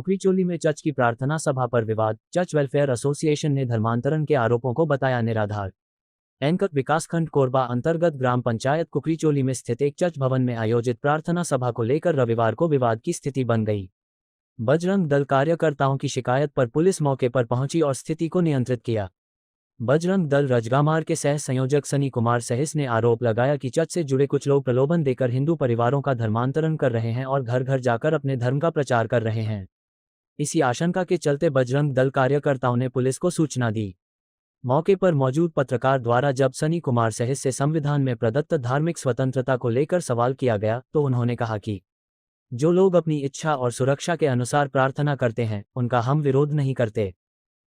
कुकरीचोली में चर्च की प्रार्थना सभा पर विवाद। चर्च वेलफेयर एसोसिएशन ने धर्मांतरण के आरोपों को बताया निराधार। एंकर विकासखंड कोरबा अंतर्गत ग्राम पंचायत कुकरीचोली में स्थित एक चर्च भवन में आयोजित प्रार्थना सभा को लेकर रविवार को विवाद की स्थिति बन गई। बजरंग दल कार्यकर्ताओं की शिकायत पर पुलिस मौके पर पहुंची और स्थिति को नियंत्रित किया। बजरंग दल रजगामार के सह संयोजक सनी कुमार सहिस ने आरोप लगाया कि चर्च से जुड़े कुछ लोग प्रलोभन देकर हिंदू परिवारों का धर्मांतरण कर रहे हैं और घर घर जाकर अपने धर्म का प्रचार कर रहे हैं। इसी आशंका के चलते बजरंग दल कार्यकर्ताओं ने पुलिस को सूचना दी। मौके पर मौजूद पत्रकार द्वारा जब सनी कुमार सहिस से संविधान में प्रदत्त धार्मिक स्वतंत्रता को लेकर सवाल किया गया तो उन्होंने कहा कि जो लोग अपनी इच्छा और सुरक्षा के अनुसार प्रार्थना करते हैं उनका हम विरोध नहीं करते,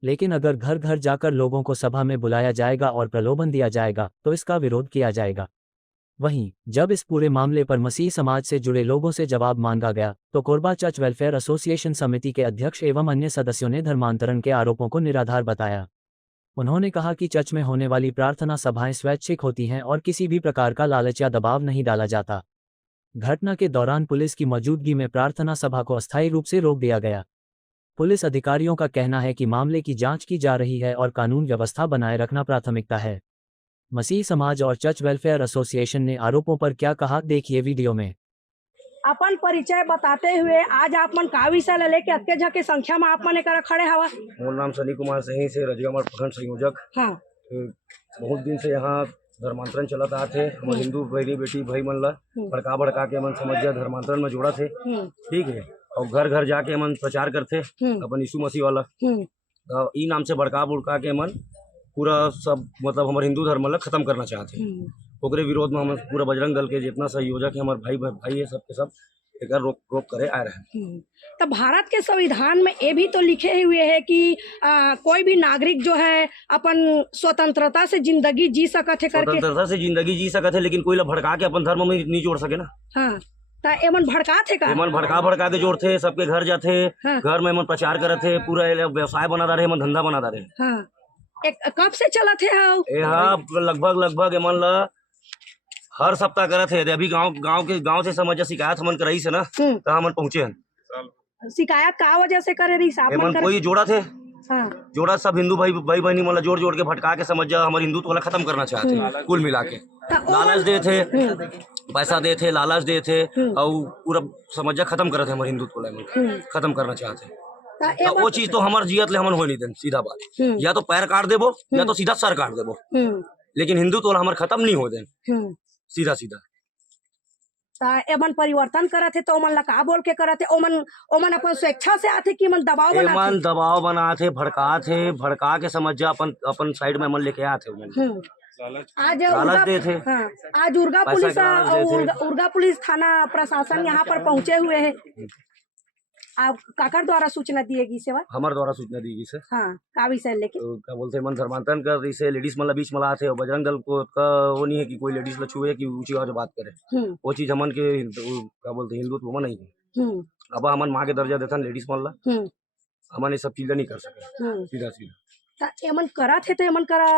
लेकिन अगर घर घर जाकर लोगों को सभा में बुलाया जाएगा और प्रलोभन दिया जाएगा तो इसका विरोध किया जाएगा। वहीं जब इस पूरे मामले पर मसीह समाज से जुड़े लोगों से जवाब मांगा गया तो कोरबा चर्च वेलफेयर एसोसिएशन समिति के अध्यक्ष एवं अन्य सदस्यों ने धर्मांतरण के आरोपों को निराधार बताया। उन्होंने कहा कि चर्च में होने वाली प्रार्थना सभाएं स्वैच्छिक होती हैं और किसी भी प्रकार का लालच या दबाव नहीं डाला जाता। घटना के दौरान पुलिस की मौजूदगी में प्रार्थना सभा को अस्थायी रूप से रोक दिया गया। पुलिस अधिकारियों का कहना है कि मामले की जांच की जा रही है और कानून व्यवस्था बनाए रखना प्राथमिकता है। मसीह समाज और चर्च वेलफेयर एसोसिएशन ने आरोपों पर क्या कहा, देखिए वीडियो में। अपन परिचय बताते हुए आज आप मन का विषय लेके अत्य झ के संख्या में आप मन एक खड़े हवा। मोर नाम सनी कुमार सही से रजगामार प्रखंड संयोजक। हाँ। बहुत दिन से यहाँ धर्मांतरण चलत आते। हम हिंदू बहनी बेटी भाई मन ला भड़का भड़का के मन समझ जा धर्मांतरण में जोड़ा थे। ठीक है, और घर घर जाके मन प्रचार करते अपन यीशु मसीह वाला ई नाम से भड़का भड़का के मन पूरा सब मतलब हमारे हिंदू धर्म ला खत्म करना चाहते। ओकरे विरोध में हम पूरा बजरंग दल के जितना सहयोजक है हमारे भाई है सबके सब एक रोक करे आ रहे हैं। तो भारत के संविधान में ये भी तो लिखे हुए है कि कोई भी नागरिक जो है अपन स्वतंत्रता से जिंदगी जी सकते है करके। स्वतंत्रता से जिंदगी जी सकते है, लेकिन कोई ला भड़का के अपन धर्म में नहीं जोड़ सके ना। हाँ, तो एमन भड़का थे का? एमन भड़का के जोड़ते, सबके घर जाते। हाँ। घर में एमन प्रचार करते, पूरा व्यवसाय बना रहे, एमन धंधा बना रहे। हाँ। कब से चला थे? लगभग एमन ला हर सप्ताह करत है। अभी गांव से समझ शिकायत हमन कराई से ना तो हमन पहुंचे हैं। शिकायत का वजह से करे रही साहब? हमन कोई जोड़ा थे। हाँ। जोड़ा सब हिंदू भाई बहनी मतलब जोड़ के भटका के समझ जा हमारे हिंदुत्व वाला खत्म करना चाहते कुल मिला के। लालच दे थे, पैसा दे थे, लालच दे थे और पूरा समझ जा खत्म करते हमारे हिंदुत्व वाला खत्म करना चाहते। वो चीज तो हमारे जियत ले हमन हो नहीं दे। सीधा बात, या तो पैर काट देबो या तो सीधा सर काट देबो, लेकिन हिंदुत्व वाला हमारे खत्म नहीं हो दे सीधा। एमन परिवर्तन करत है तो ओमन ला का बोल के करत है? ओमन अपन स्वेच्छा से आते कि मन दबाव बनाते? एमन दबाव बनाते, भड़का के समझ जा अपन साइड में मन लेके आते। आज लालच दे थे। हाँ, आज उर्गा पुलिस थाना प्रशासन यहाँ पर पहुँचे हुए है। आप काकर द्वारा सूचना दिएगी सेवा? हमारे द्वारा सूचना दी गई से। हाँ, का विषय लेके? तो क्या बोलते हैं मन धर्मांतरण कर रही से लेडीज मतलब बीच मला थे और बजरंग दल को का वो नहीं है कि कोई लेडीज ला छुए कि ऊंची आवाज बात करे। वो चीज हमन के क्या बोलते हैं हिंदुत्व में नहीं है। अब हमन माँ के दर्जा देता लेडीज मन ला, हमन ये सब चीजें नहीं कर सके सीधा। एमन करा थे तो एमन करा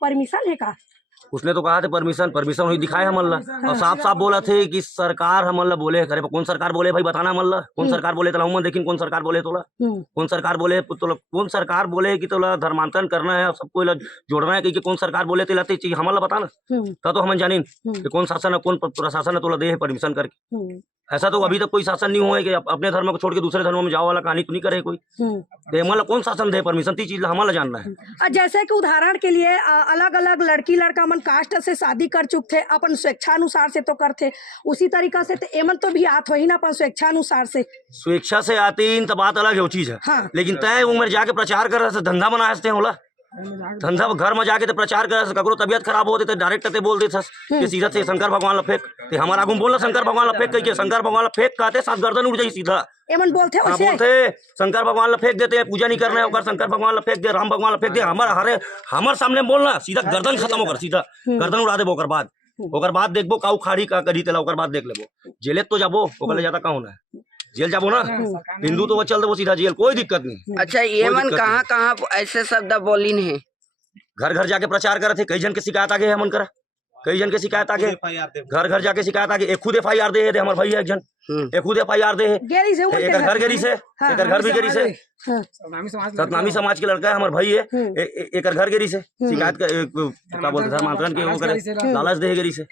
परमिशन है का? उसने तो कहा थे परमिशन हुई दिखाए हमन ला। और साफ बोला थे कि सरकार हमन ला बोले करे। कौन सरकार बोले भाई बताना हमन ला? कौन सरकार बोले तो हम देखिन कौन सरकार बोले तोला। कौन सरकार बोले तो कौन सरकार बोले कि तोला धर्मांतरण करना है सबको जोड़ना है कि कौन सरकार बोले तो लाते चाहिए हमन ला बताना तो हमन जानिन कि कौन शासन है कौन प्रशासन है तोला दे है परमिशन करके। ऐसा तो अभी तक कोई शासन नहीं हुआ है कि अपने धर्म को छोड़ के दूसरे धर्म में जाओ वाला कहानी तो नहीं करे कोई। हमन कौन शासन दे परमिशन? ती चीज हमन जानना है। जैसे कि उदाहरण के लिए अलग अलग लड़की लड़का मन कास्ट से शादी कर चुके थे, अपन स्वेच्छानुसार से तो करते, उसी तरीका से तो एमन तो भी आत हो ही ना अपन स्वेच्छानुसार से। स्वेच्छा से आती तो बात अलग है, वो चीज है। हाँ। लेकिन तय उम्र जाके प्रचार कर रहे धंधा बना होला धंधा घर में जाके तो प्रचार कर करो तबियत खराब होते तो डायरेक्ट ते बोल देते कि सीधा से शंकर भगवान ला फेंक। तो हमारा आगू बोलना शंकर भगवान ला फेंक कह शंकर भगवान ला फेंक कहते साथ गर्दन उड़ जाए सीधा। एमन बोलते हाँ, बोलते शंकर भगवान ला फेंक देते, पूजा नहीं करना है शंकर भगवान ला फेंक दे, राम भगवान ला फेंक दे। हमारे सामने बोलना सीधा गर्दन खत्म होकर सीधा गर्दन उड़ा देबो। ओकर बाद देखबो काऊ खाड़ी का करी तेला ओकर बाद देख लेबो। जेले तो जाबो ओकर ज्यादा का होना है, जेल जाबो ना हिंदू तो चल देबो सीधा जेल, कोई दिक्कत नहीं। अच्छा, ये मन कहाँ ऐसे शब्द बोलिन है? घर घर जाके प्रचार करे थे, कई जन के शिकायत आ गए हमन करा। कई जन के शिकायत आके घर घर जाके शिकायत आके एक खुद FIR दे हमारे भैया एक जन एक खुद FIR दे गेरी से उमन के एक घर गेरी से हाँ, एक घर भी गेरी से हाँ, सतनामी समाज के लड़का है हमारे भाई है एक घर गेरी से शिकायत क्या बोलते धर्मांतरण के वो करे लालच दे गेरी से।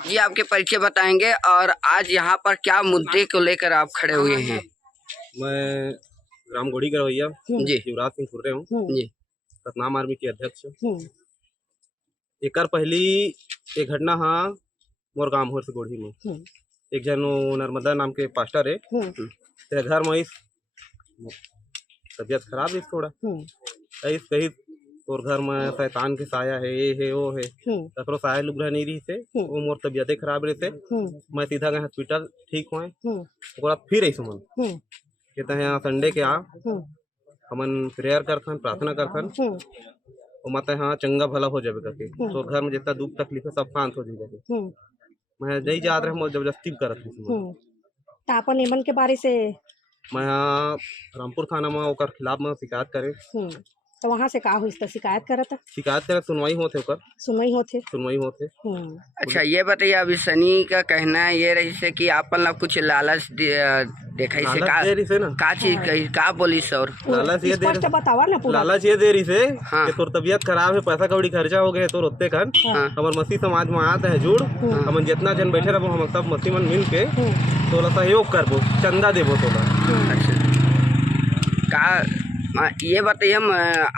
जी आपके परिचय बताएंगे और आज यहाँ पर क्या मुद्दे को लेकर आप खड़े हुए हैं? मैं राम गोड़ी का रवैया जी युवराज सिंह खुर्रे हूँ, जी सतनाम आर्मी के अध्यक्ष। एकर पहली एक घटना हाँ मोर गाँव होर से गोड़ी में एक जन नर्मदा नाम के पास्टर है तेरे घर में इस तबीयत खराब है थोड़ा इस कही तोर घर में शैतान के साया है ये है वो है तकरो साया लुग रहा नहीं रही से वो मोर तबीयत खराब रही से मैं सीधा गए हॉस्पिटल ठीक हुए ओकरा फिर ऐसे मन कहते हैं संडे के आ हमन प्रेयर करथन प्रार्थना करथन और माता हाँ चंगा भला हो जाए करके तो घर में जितना दुख तकलीफ है सब शांत हो जाएगा। मैं जई जात रहे जबरदस्ती करत तो अपन एमन के बारे से मैं यहाँ रामपुर थाना में ओकर खिलाफ में शिकायत करे तो वहाँ से का हुई तो शिकायत करत सुनवाई होते ओकर सुनवाई होते अच्छा ये बताइए अभी सनी का कहना है ये रही से कि आपन ला कुछ लालच देखा से का चीज कही का बोली सर लालच ये दे स्पष्ट बतावा ना पूरा लालच ये दे रही से हाँ। कि तोर तबीयत खराब है पैसा कौड़ी खर्चा हो गए तो रोते कन हमार मसीह समाज में आते हैं जुड़ हमन जितना जन बैठे रहो हम सब मसीह मन मिल के तोला सहयोग करबो चंदा देबो तोला। अच्छा का ये बताइए हम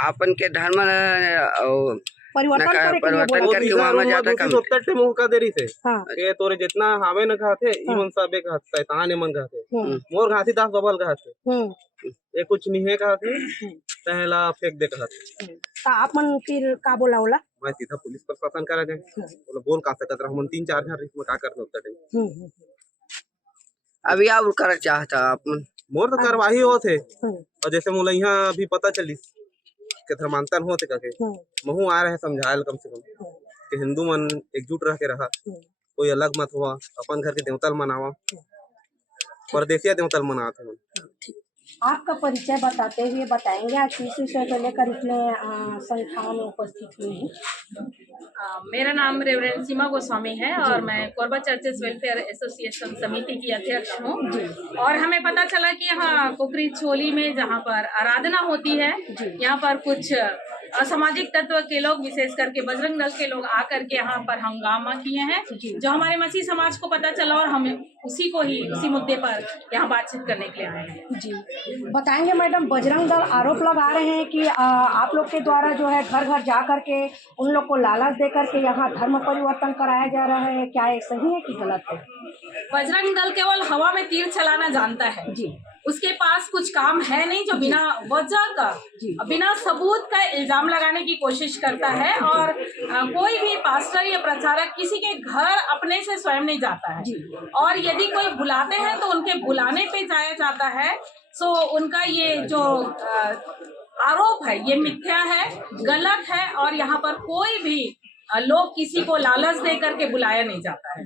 आपन के धर्म परिवर्तन करे के लिए परिवर्तन करके वहाँ में ज्यादा कम सत्तर मौका दे रही से हाँ। ये तोरे जितना हावे न खाते इमन सबे खाते शैतान एमन खाते मोर घासी 10 बबल खाते ये कुछ नहीं है खाते तहला फेंक दे खाते तो आप मन फिर का बोला होला मैं सीधा पुलिस प्रशासन करा गए बोला बोल का सकत रहा हम 3-4 घर में का करते होता अभी आप कर चाहता आप मोर तो कार्यवाही होते और जैसे मोला यहाँ अभी पता चली के धर्मांतरण होते करके महू आ रहे समझायल कम से कम कि हिंदू मन एकजुट रह के रहा कोई अलग मत हुआ अपन घर के देवतल मनावा परदेसिया देवतल मनाते हैं। आपका परिचय बताते हुए बताएंगे आज किस विषय को लेकर इतने संख्याओं में उपस्थित हुए हैं? मेरा नाम रेवरेंड सीमा गोस्वामी है और मैं कोरबा चर्चेस वेलफेयर एसोसिएशन समिति की अध्यक्ष हूँ। और हमें पता चला कि यहाँ कुकरी चोली में जहाँ पर आराधना होती है यहाँ पर कुछ असामाजिक तत्व के लोग विशेष करके बजरंग दल के लोग आकर के यहाँ पर हंगामा किए हैं जो हमारे मसीह समाज को पता चला और हम उसी मुद्दे पर यहाँ बातचीत करने के लिए आए हैं। जी बताएंगे मैडम बजरंग दल आरोप लगा रहे हैं कि आप लोग के द्वारा जो है घर घर जा करके उन लोग को लालच दे करके यहाँ धर्म परिवर्तन कराया जा रहा है, क्या ये सही है कि गलत है? बजरंग दल केवल हवा में तीर चलाना जानता है जी, उसके पास कुछ काम है नहीं जो बिना वजह का बिना सबूत का इल्जाम लगाने की कोशिश करता है। और कोई भी पास्टर या प्रचारक किसी के घर अपने से स्वयं नहीं जाता है और यदि कोई बुलाते हैं तो उनके बुलाने पे जाया जाता है। सो उनका ये जो आरोप है ये मिथ्या है, गलत है और यहाँ पर कोई भी लोग किसी को लालच दे करके बुलाया नहीं जाता है।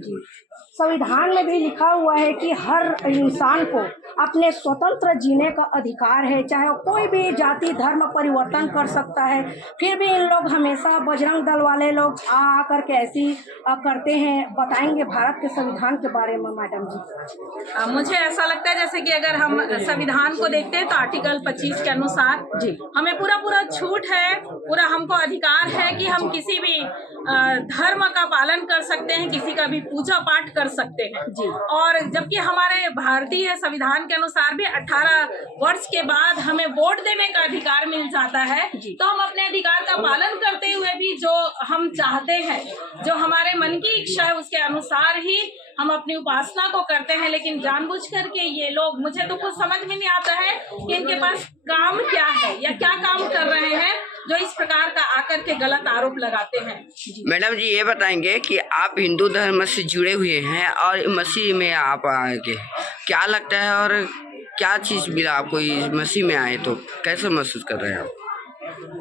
संविधान में भी लिखा हुआ है कि हर इंसान को अपने स्वतंत्र जीने का अधिकार है, चाहे वो कोई भी जाति धर्म परिवर्तन कर सकता है। फिर भी इन लोग हमेशा बजरंग दल वाले लोग आ करके ऐसी करते हैं। बताएंगे भारत के संविधान के बारे में मैडम जी? मुझे ऐसा लगता है जैसे कि अगर हम संविधान को देखते हैं तो आर्टिकल 25 के अनुसार हमें पूरा छूट है, पूरा हमको अधिकार है कि हम किसी भी धर्म का पालन कर सकते हैं, किसी का भी पूजा पाठ कर सकते हैं। और जबकि हमारे भारतीय संविधान के अनुसार भी 18 वर्ष के बाद हमें वोट देने का अधिकार मिल जाता है, तो हम अपने अधिकार का पालन करते हुए भी जो हम चाहते हैं, जो हमारे मन की इच्छा है उसके अनुसार ही हम अपनी उपासना को करते हैं। लेकिन जानबूझ करके ये लोग, मुझे तो कुछ समझ में नहीं आता है कि इनके पास काम क्या है या क्या काम कर रहे हैं जो इस प्रकार का आकर के गलत आरोप लगाते हैं। मैडम जी ये बताएंगे कि आप हिंदू धर्म से जुड़े हुए हैं और मसीह में आप आएंगे, क्या लगता है और क्या चीज़ मिला आपको इस मसीह में आए तो कैसे महसूस कर रहे हैं आप?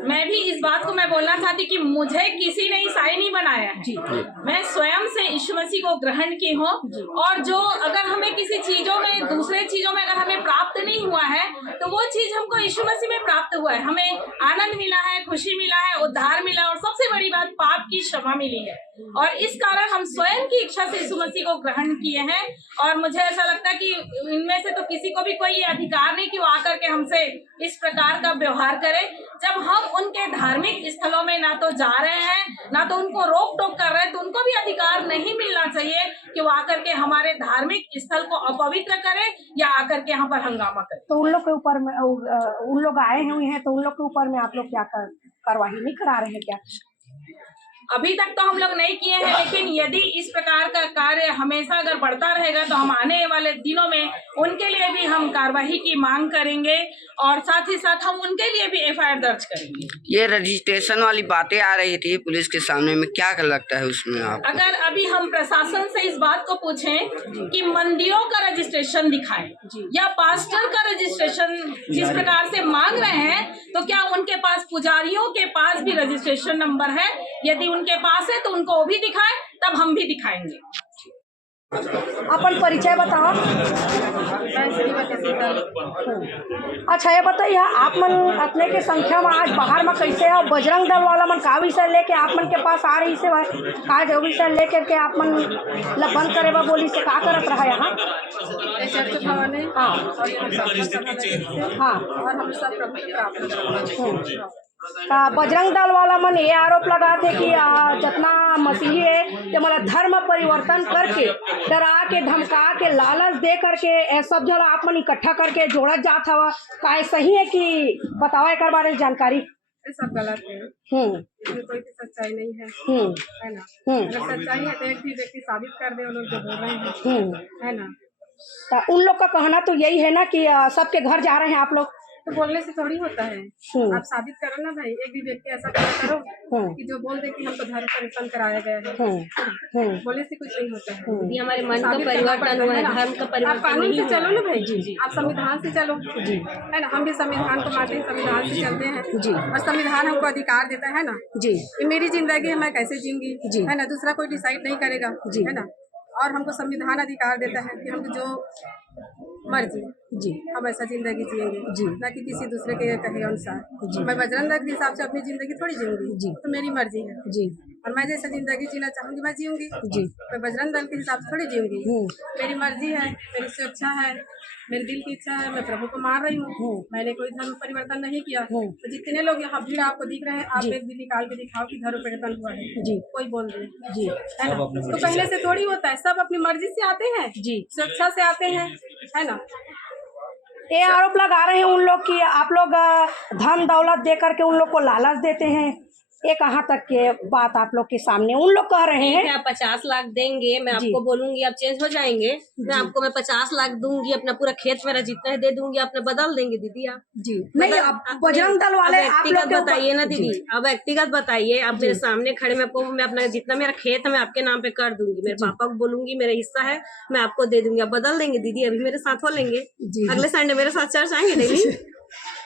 मैं भी इस बात को मैं बोलना चाहती कि मुझे किसी ने ईसाई नहीं बनाया है। मैं स्वयं से यीशु मसीह को ग्रहण की हूँ, और जो अगर हमें किसी चीजों में, दूसरे चीजों में अगर हमें प्राप्त नहीं हुआ है, तो वो चीज हमको यीशु मसीह में प्राप्त हुआ है। हमें आनंद मिला है, खुशी मिला है, उद्धार मिला, और सबसे बड़ी बात पाप की क्षमा मिली है। और इस कारण हम स्वयं की इच्छा से यीशु मसीह को ग्रहण किए हैं। और मुझे ऐसा लगता है कि इनमें से तो किसी को भी कोई ये अधिकार नहीं कि वो आकर के हमसे इस प्रकार का व्यवहार करे। जब हम उनके धार्मिक स्थलों में ना तो जा रहे हैं, ना तो उनको रोक टोक कर रहे हैं, तो उनको भी अधिकार नहीं मिलना चाहिए कि वो आकर के हमारे धार्मिक स्थल को अपवित्र करे या आकर के यहाँ पर हंगामा करे। तो उन लोग के ऊपर में उन लोग आए हुए हैं, तो उन लोग के ऊपर में आप लोग क्या कार्रवाई नहीं करा रहे हैं क्या? अभी तक तो हम लोग नहीं किए हैं, लेकिन यदि इस प्रकार का कार्य हमेशा अगर बढ़ता रहेगा तो हम आने वाले दिनों में उनके लिए भी हम कार्यवाही की मांग करेंगे, और साथ ही साथ हम उनके लिए भी एफआईआर दर्ज करेंगे। ये रजिस्ट्रेशन वाली बातें आ रही थी पुलिस के सामने में, क्या लगता है उसमें आप? अगर अभी हम प्रशासन से इस बात को पूछें कि मंदिरों का रजिस्ट्रेशन दिखाएं या पास्टर का रजिस्ट्रेशन जिस प्रकार से मांग रहे हैं, तो क्या उनके पास, पुजारियों के पास भी रजिस्ट्रेशन नंबर है? यदि उनके पास है तो उनको वो भी दिखाएं, तब हम भी दिखाएंगे। अपन परिचय बताओ। अच्छा ये बताइए, आप मन अपने के संख्या में आज बाहर में कैसे है? बजरंग दल वाला मन का विषय लेके आप मन के पास आ रही से का जो विषय लेकर के आप मन बंद करे बा बोली से का करत रहा यहाँ? चर्च भवन है। हाँ हाँ। और हम सब प्रभु बजरंग दल वाला मन ये आरोप लगाते कि जितना मसीही है ते मतलब धर्म परिवर्तन करके, डरा के, धमका के, लालच दे करके सब जन आप मन इकट्ठा करके जोड़त जात हवा, का सही है कि बताओ एक बारे में जानकारी? ये सब गलत है। इसमें कोई भी सच्चाई नहीं है, है ना? अगर सच्चाई है तो एक भी व्यक्ति साबित कर दे वो लोग जो बोल रहे हैं, है ना? तो उन लोग का कहना तो यही है ना कि सबके घर जा रहे हैं आप लोग, तो बोलने से थोड़ी होता है। आप साबित करो ना भाई, एक भी व्यक्ति ऐसा करो कि जो बोल दे कि हमको धर्म परिवर्तन कराया गया है। बोलने से कुछ नहीं होता है। यदि हमारे मन का परिवर्तन हुआ है, धर्म का परिवर्तन, आप कानून से चलो ना भाई जी, आप संविधान से चलो, है ना? हम भी संविधान को मानते हैं, संविधान से चलते हैं, और संविधान हमको अधिकार देता है ना जी। ये मेरी जिंदगी है, मैं कैसे जीऊंगी, है ना? दूसरा कोई डिसाइड नहीं करेगा, है ना? और हमको संविधान अधिकार देता है कि हमको जो मर्जी जी हम ऐसा जिंदगी जिएंगे जी, ना कि किसी दूसरे के कहे अनुसार। मैं बजरंग दल के हिसाब से अपनी जिंदगी थोड़ी जीऊंगी जी, तो मेरी मर्जी है जी, और मैं जैसा जिंदगी जीना चाहूंगी मैं जीऊंगी जी। मैं बजरंग दल के हिसाब से थोड़ी जीऊंगी, मेरी मर्जी है, मेरी स्वेच्छा है, मेरे दिल की इच्छा है, मैं प्रभु को मान रही हूँ। मैंने कोई धर्म परिवर्तन नहीं किया। तो जितने लोग यहाँ भीड़ आपको दिख रहे हैं, आप एक भी निकाल के दिखाओ कि धर्म परिवर्तन हुआ है जी, कोई बोल दे जी, है ना? तो पहले से थोड़ी होता है, सब अपनी मर्जी से आते हैं जी, स्वेच्छा से आते हैं, है ना? ये आरोप लगा रहे हैं उन लोग कि आप लोग धन दौलत दे करके उन लोग को लालच देते हैं। ये कहाँ तक के बात आप लोग के सामने उन लोग कह रहे हैं? आप 50 लाख देंगे, मैं आपको बोलूंगी आप चेंज हो जाएंगे, मैं आपको 50 लाख दूंगी, अपना पूरा खेत मेरा जितना है दे दूंगी, आपने बदल देंगे दीदी आप जी। नहीं, अब बजरंग दल वाले आप लोग बताइए ना दीदी, अब व्यक्तिगत बताइए, आप मेरे सामने खड़े, मैं आपको, मैं अपना जितना मेरा खेत है मैं आपके नाम पे कर दूंगी, मेरे पापा को बोलूंगी मेरा हिस्सा है मैं आपको दे दूंगी, आप बदल देंगे दीदी? अभी मेरे साथ हो लेंगे, अगले संडे मेरे साथ चर्च आएंगे डेली?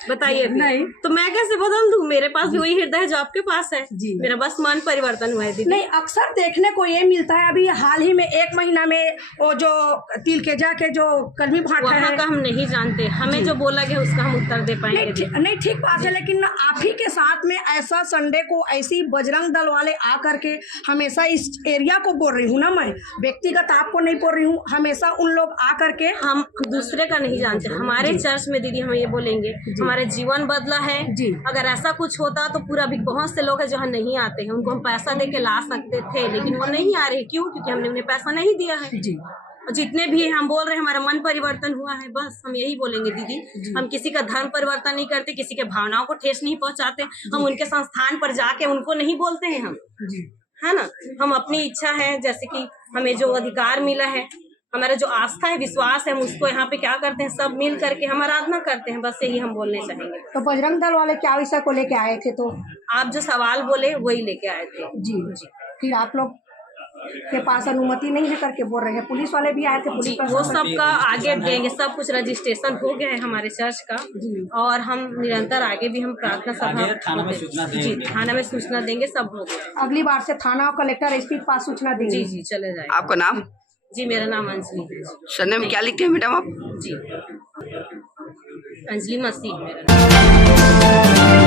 बताइए नहीं तो मैं कैसे बदल दूं? मेरे पास भी वही हृदय है जो आपके पास है जी। मेरा बस मन परिवर्तन हुआ है दीदी। नहीं, अक्सर देखने को ये मिलता है, अभी हाल ही में 1 महीना में वो जो तिलकेजा के जो कर्मी भाटा है का हम नहीं जानते, हमें जो बोला गया उसका हम उत्तर दे पाएंगे। नहीं ठीक बात है, लेकिन आप ही के साथ में ऐसा संडे को ऐसी बजरंग दल वाले आकर के हमेशा इस एरिया को बोल रही हूँ ना, मैं व्यक्तिगत आपको नहीं बोल रही हूँ, हमेशा उन लोग आकर के, हम दूसरे का नहीं जानते, हमारे चर्च में दीदी हम ये बोलेंगे हमारे जीवन बदला है जी। अगर ऐसा कुछ होता तो पूरा भी बहुत से लोग हैं जो यहाँ नहीं आते हैं, उनको हम पैसा दे के ला सकते थे, लेकिन वो नहीं आ रहे। क्यों? क्योंकि हमने उन्हें पैसा नहीं दिया है जी। और जितने भी हम बोल रहे हैं हमारा मन परिवर्तन हुआ है, बस हम यही बोलेंगे दीदी। हम किसी का धर्म परिवर्तन नहीं करते, किसी के भावनाओं को ठेस नहीं पहुंचाते, हम उनके संस्थान पर जाके उनको नहीं बोलते हैं हम जी, है ना? हम अपनी इच्छा है, जैसे कि हमें जो अधिकार मिला है, हमारा जो आस्था है, विश्वास है, हम उसको यहाँ पे क्या करते हैं, सब मिल करके हम आराधना करते हैं, बस यही हम बोलने चाहेंगे। तो बजरंग दल वाले क्या विषय को लेके आए थे? तो आप जो सवाल बोले वही लेके आए थे जी जी। फिर आप लोग के पास अनुमति नहीं है करके बोल रहे हैं। पुलिस वाले भी आए थे, पुलिस वो सबका आगे देंगे, सब कुछ रजिस्ट्रेशन हो गया है हमारे चर्च का और हम निरंतर आगे भी हम प्रार्थना सभा थाना में सूचना देंगे, सब हो गया। अगली बार से थाना और कलेक्टर एसपी के पास सूचना देंगे। जी चले जाए। आपका नाम? जी मेरा नाम अंजलि है। सरनेम में क्या लिखते हैं मैडम आप? जी अंजलि मसीह मेरा नाम।